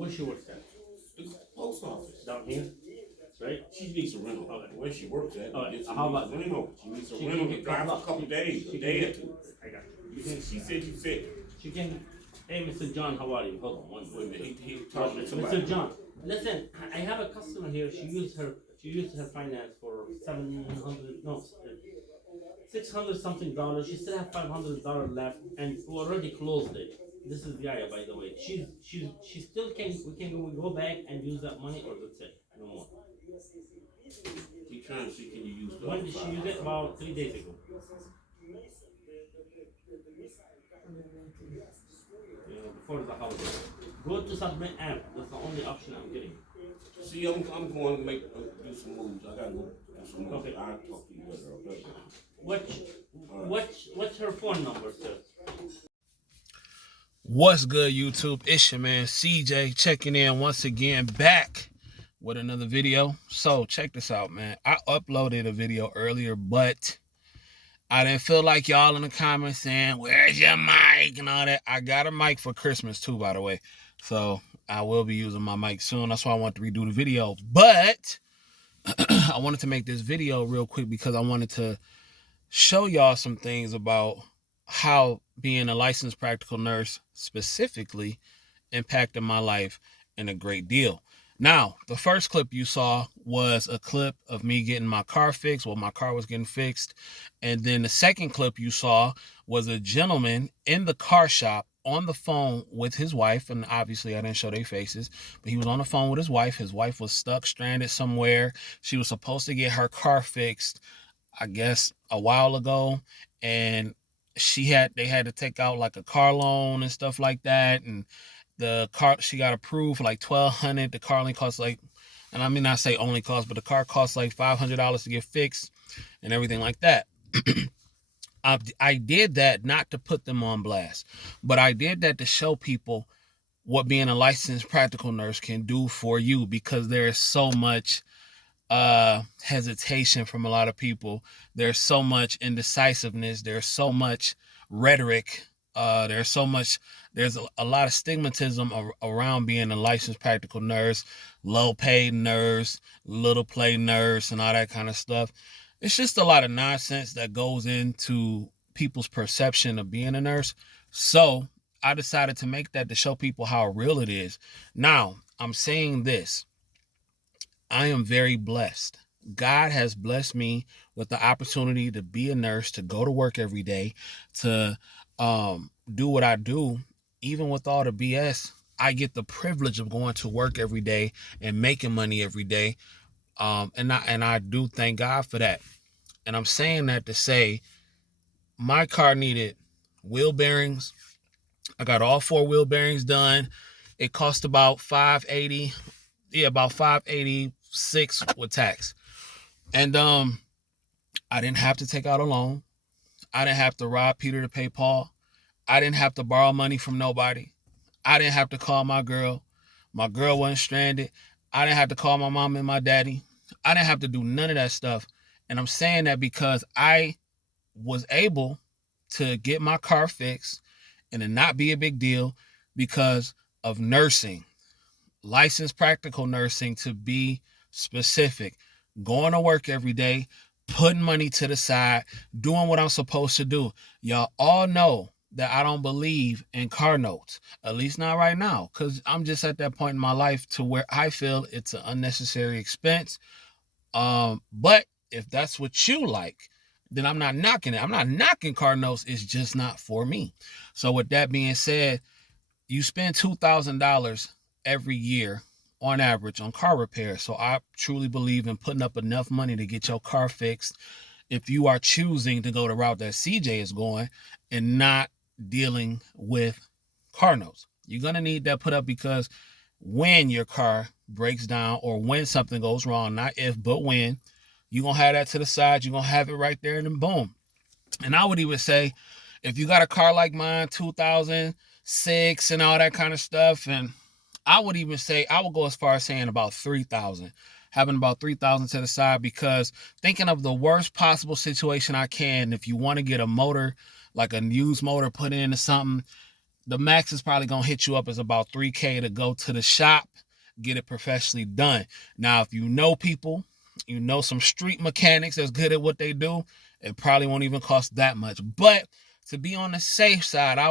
Where she works at? The post office. Down here? Right? She needs a rental. Okay. Where she works at. Alright, how about rental? She needs a rental to drive for a couple days, a day or two. I got you. She said you said. She can. Hey, Mr. John, how are you? Hold on, wait a minute. He talking to somebody. Mr. John, listen, I have a customer here. She used her finance for $600 something dollars. She still have $500 left, and we already closed it. This is Gaia, by the way. She still can. We go back and use that money, or that's it, no more. He trying to see can you use. When did she use it? About 3 days ago. Before the holiday. Go to submit app. That's the only option I'm getting. See, I'm going to do some moves. I gotta go do some moves. Okay. I'll talk to you later. What's her phone number, sir? What's good, YouTube? It's your man CJ checking in once again, back with another video. So check this out, man. I uploaded a video earlier, but I didn't feel like y'all in the comments saying, where's your mic and all that. I got a mic for Christmas too, by the way. So I will be using my mic soon. That's why I want to redo the video. But I wanted to make this video real quick because I wanted to show y'all some things about how being a licensed practical nurse specifically impacted my life in a great deal. Now, the first clip you saw was a clip of me getting my car fixed. Well, my car was getting fixed. And then the second clip you saw was a gentleman in the car shop on the phone with his wife. And obviously I didn't show their faces, but he was on the phone with his wife. His wife was stuck, stranded somewhere. She was supposed to get her car fixed, I guess, a while ago. And they had to take out like a car loan and stuff like that. And the car, she got approved for like $1,200. The car only cost like, and I mean, not say only cost, but the car cost like $500 to get fixed and everything like that. I did that not to put them on blast, but I did that to show people what being a licensed practical nurse can do for you, because there is so much hesitation from a lot of people. There's so much indecisiveness. There's so much rhetoric. There's a lot of stigmatism around being a licensed practical nurse, low paid nurse, little play nurse, and all that kind of stuff. It's just a lot of nonsense that goes into people's perception of being a nurse. So I decided to make that to show people how real it is. Now, I'm saying this. I am very blessed. God has blessed me with the opportunity to be a nurse, to go to work every day, to do what I do. Even with all the BS, I get the privilege of going to work every day and making money every day. And I do thank God for that. And I'm saying that to say my car needed wheel bearings. I got all 4 wheel bearings done. It cost about $580. Yeah, about $586 with tax. And I didn't have to take out a loan. I didn't have to rob Peter to pay Paul. I didn't have to borrow money from nobody. I didn't have to call my girl. My girl wasn't stranded. I didn't have to call my mom and my daddy. I didn't have to do none of that stuff. And I'm saying that because I was able to get my car fixed and it not be a big deal because of nursing, licensed practical nursing, to be specific, going to work every day, putting money to the side, doing what I'm supposed to do. Y'all all know that I don't believe in car notes, at least not right now, because I'm just at that point in my life to where I feel it's an unnecessary expense. But if that's what you like, then I'm not knocking it. I'm not knocking car notes. It's just not for me. So with that being said, you spend $2,000 every year on average on car repair. So I truly believe in putting up enough money to get your car fixed if you are choosing to go the route that CJ is going and not dealing with car notes. You're going to need that put up because when your car breaks down or when something goes wrong, not if, but when, you're going to have that to the side. You're going to have it right there and then boom. And I would even say, if you got a car like mine, 2006 and all that kind of stuff, and I would even say, I would go as far as saying about 3,000, having about 3,000 to the side, because thinking of the worst possible situation I can, if you want to get a motor, like a used motor, put it into something, the max is probably gonna hit you up is about $3K to go to the shop, get it professionally done. Now, if you know people, you know some street mechanics that's good at what they do, it probably won't even cost that much. But to be on the safe side, I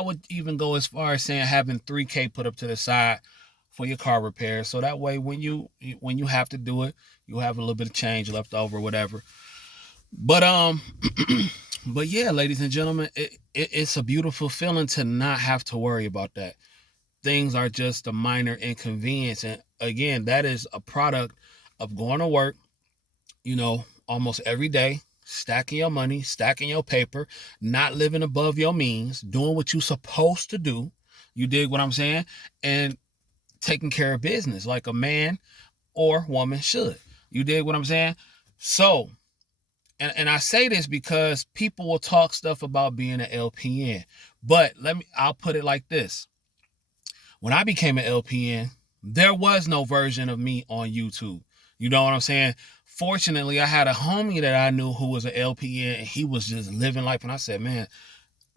would even go as far as saying having $3K put up to the side for your car repair. So that way when you have to do it, you'll have a little bit of change left over, whatever. But but yeah, ladies and gentlemen, it's a beautiful feeling to not have to worry about that. Things are just a minor inconvenience. And again, that is a product of going to work, almost every day, stacking your money, stacking your paper, not living above your means, doing what you're supposed to do. You dig what I'm saying? And taking care of business like a man or woman should. You dig what I'm saying? So, and I say this because people will talk stuff about being an LPN. But I'll put it like this. When I became an LPN, there was no version of me on YouTube. You know what I'm saying? Fortunately, I had a homie that I knew who was an LPN, and he was just living life. And I said, man,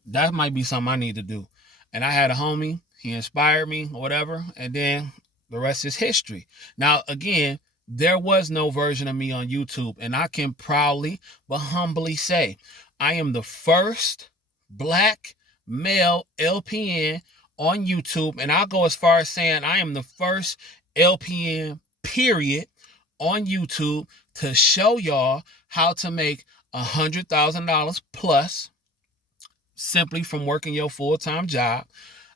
that might be something I need to do. And I had a homie, he inspired me or whatever, and then the rest is history. Now, again, there was no version of me on YouTube, and I can proudly but humbly say I am the first black male LPN on YouTube, and I'll go as far as saying I am the first LPN, period, on YouTube to show y'all how to make $100,000 plus simply from working your full-time job.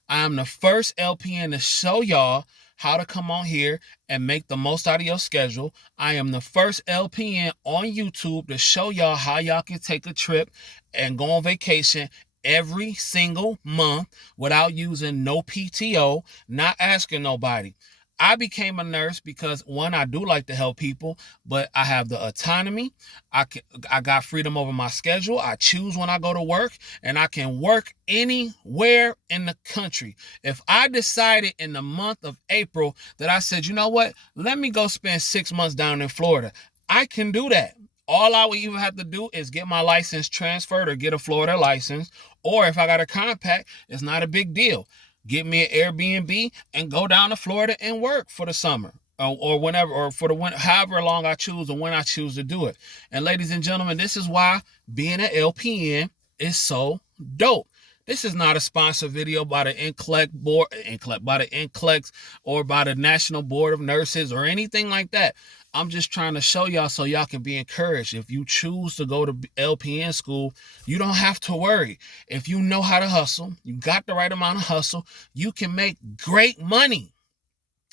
I'm the first LPN to show y'all how to come on here and make the most out of your schedule. I am the first LPN on YouTube to show y'all how y'all can take a trip and go on vacation every single month without using no PTO, not asking nobody. I became a nurse because, one, I do like to help people, but I have the autonomy. I got freedom over my schedule. I choose when I go to work, and I can work anywhere in the country. If I decided in the month of April that I said, you know what, let me go spend 6 months down in Florida, I can do that. All I would even have to do is get my license transferred or get a Florida license. Or if I got a compact, it's not a big deal. Get me an Airbnb and go down to Florida and work for the summer or whenever, or for the winter, however long I choose or when I choose to do it. And ladies and gentlemen, this is why being an LPN is so dope. This is not a sponsored video by the NCLEX or by the National Board of Nurses or anything like that. I'm just trying to show y'all so y'all can be encouraged. If you choose to go to LPN school, you don't have to worry. If you know how to hustle, you got the right amount of hustle, you can make great money.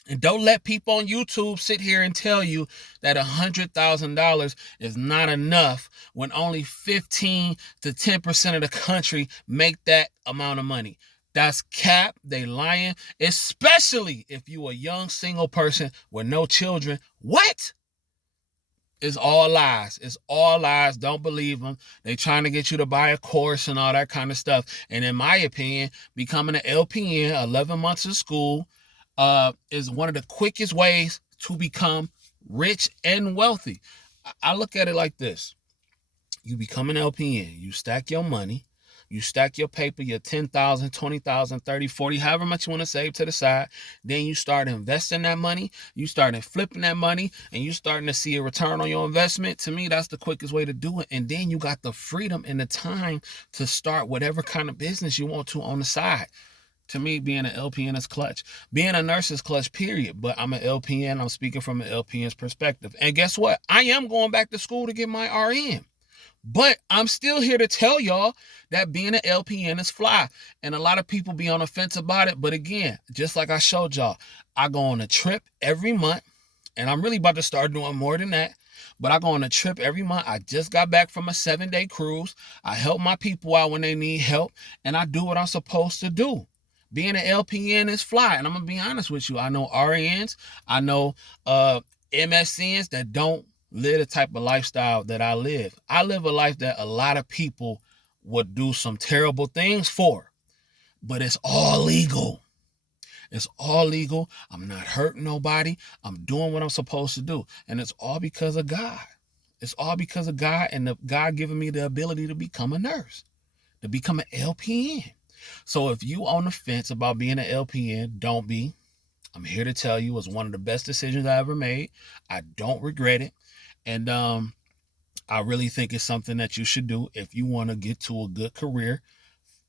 And don't let people on YouTube sit here and tell you that $100,000 is not enough when only 15 to 10% of the country make that amount of money. That's cap. They lying, especially if you a young single person with no children. What? It's all lies. It's all lies. Don't believe them. They trying to get you to buy a course and all that kind of stuff. And in my opinion, becoming an LPN, 11 months of school, is one of the quickest ways to become rich and wealthy. I look at it like this. You become an LPN, you stack your money, you stack your paper, your 10,000, 20,000, 30, 40, however much you want to save to the side. Then you start investing that money, you start flipping that money, and you starting to see a return on your investment. To me, that's the quickest way to do it. And then you got the freedom and the time to start whatever kind of business you want to on the side. To me, being an LPN is clutch. Being a nurse is clutch, period. But I'm an LPN. I'm speaking from an LPN's perspective. And guess what? I am going back to school to get my RN. But I'm still here to tell y'all that being an LPN is fly. And a lot of people be on the fence about it. But again, just like I showed y'all, I go on a trip every month. And I'm really about to start doing more than that. But I go on a trip every month. I just got back from a 7-day cruise. I help my people out when they need help. And I do what I'm supposed to do. Being an LPN is fly. And I'm going to be honest with you. I know RNs. I know MSNs that don't live the type of lifestyle that I live. I live a life that a lot of people would do some terrible things for. But it's all legal. It's all legal. I'm not hurting nobody. I'm doing what I'm supposed to do. And it's all because of God. It's all because of God and God giving me the ability to become a nurse, to become an LPN. So if you on the fence about being an LPN, don't be. I'm here to tell you it's one of the best decisions I ever made. I don't regret it. And I really think it's something that you should do if you want to get to a good career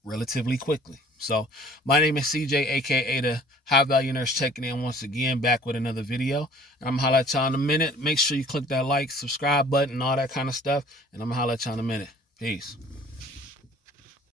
relatively quickly. So my name is CJ, aka the High Value Nurse, checking in once again, back with another video. And I'm gonna holler at y'all in a minute. Make sure you click that like, subscribe button, all that kind of stuff. And I'm gonna holler at y'all in a minute. Peace.